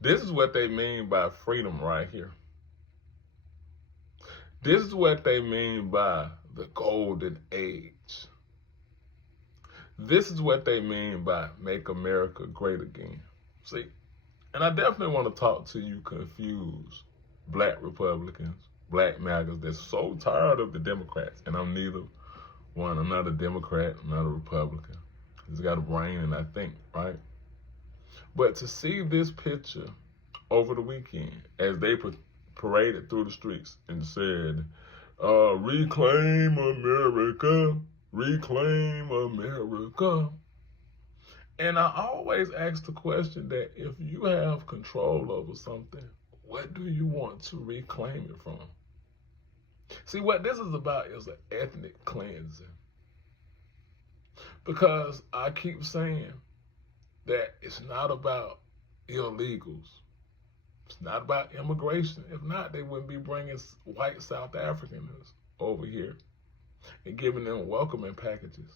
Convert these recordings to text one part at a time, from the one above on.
This is what they mean by freedom right here. This is what they mean by the golden age. This is what they mean by make America great again. See, and I definitely want to talk to you confused black Republicans, black MAGAs that's so tired of the Democrats. And I'm neither one. I'm not a Democrat. I'm not a Republican. I just got a brain and I think, right? But to see this picture over the weekend as they paraded through the streets and said, reclaim America, reclaim America. And I always ask the question that if you have control over something, what do you want to reclaim it from? See, what this is about is an ethnic cleansing. Because I keep saying that it's not about illegals. It's not about immigration. If not, they wouldn't be bringing white South Africans over here and giving them welcoming packages.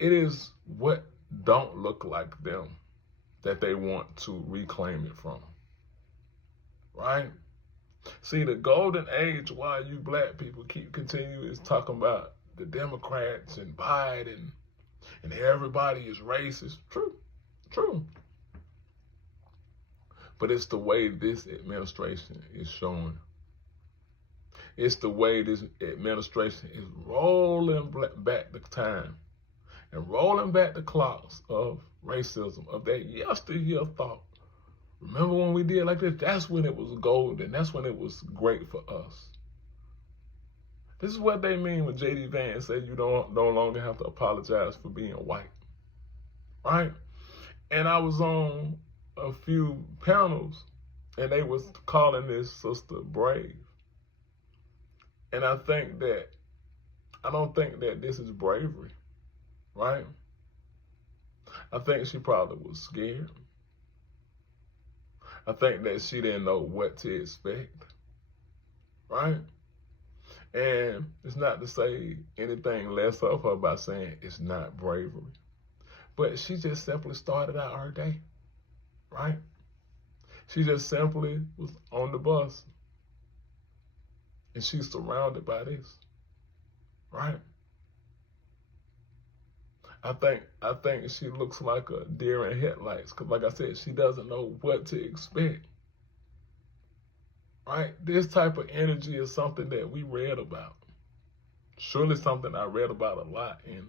It is what don't look like them that they want to reclaim it from. Right? See, the golden age, why you black people keep continuing is talking about the Democrats and Biden and everybody is racist. True. But it's the way this administration is showing. It's the way this administration is rolling back the time and rolling back the clocks of racism, of that yesteryear thought. Remember when we did like this? That's when it was golden. That's when it was great for us. This is what they mean when J.D. Vance said you no longer have to apologize for being white. Right? And I was on a few panels and they was calling this sister brave. And I don't think that this is bravery, right? I think she probably was scared. I think that she didn't know what to expect, right? And it's not to say anything less of her by saying it's not bravery. But she just simply started out her day, right? She just simply was on the bus. And she's surrounded by this, right? I think she looks like a deer in headlights because, like I said, she doesn't know what to expect, right? This type of energy is something that we read about. Surely something I read about a lot in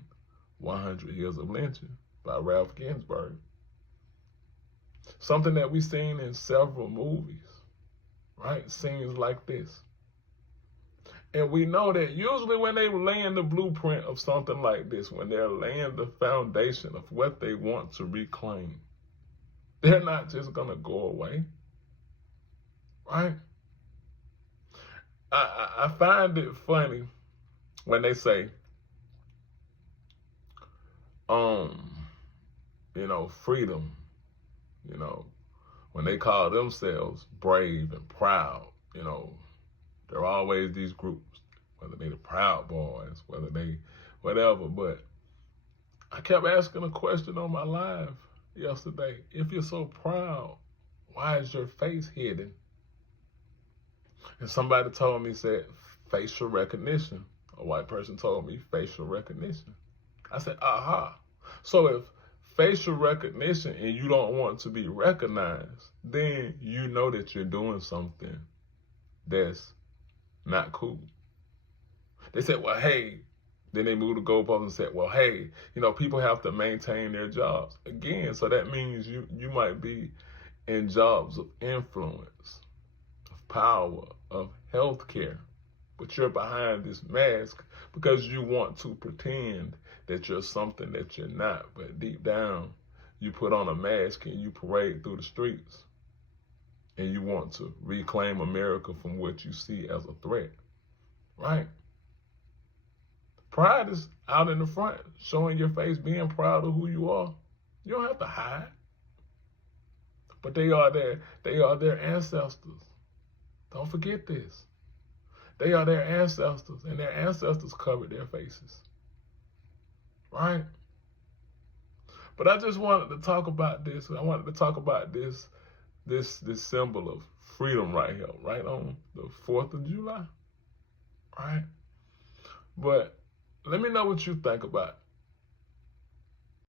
100 Years of Lynching by Ralph Ginsburg. Something that we've seen in several movies, right? Scenes like this. And we know that usually when they laying the blueprint of something like this, when they're laying the foundation of what they want to reclaim, they're not just going to go away, right? I find it funny when they say, freedom, when they call themselves brave and proud, there are always these groups, whether they the Proud Boys, whether they whatever. But I kept asking a question on my live yesterday. If you're so proud, why is your face hidden? And somebody told me, said, facial recognition. A white person told me facial recognition. I said, aha. So if facial recognition and you don't want to be recognized, then you know that you're doing something that's not cool. They said, well, hey, then they moved the goalpost and said, well, hey, people have to maintain their jobs. Again, so that means you might be in jobs of influence, of power, of healthcare, but you're behind this mask because you want to pretend that you're something that you're not. But deep down, you put on a mask and you parade through the streets. And you want to reclaim America from what you see as a threat, right? Pride is out in the front, showing your face, being proud of who you are. You don't have to hide. But they are their ancestors. Don't forget this. They are their ancestors, and their ancestors covered their faces, right? But I just wanted to talk about this. I wanted to talk about this this symbol of freedom right here, right on the 4th of July, right? But let me know what you think about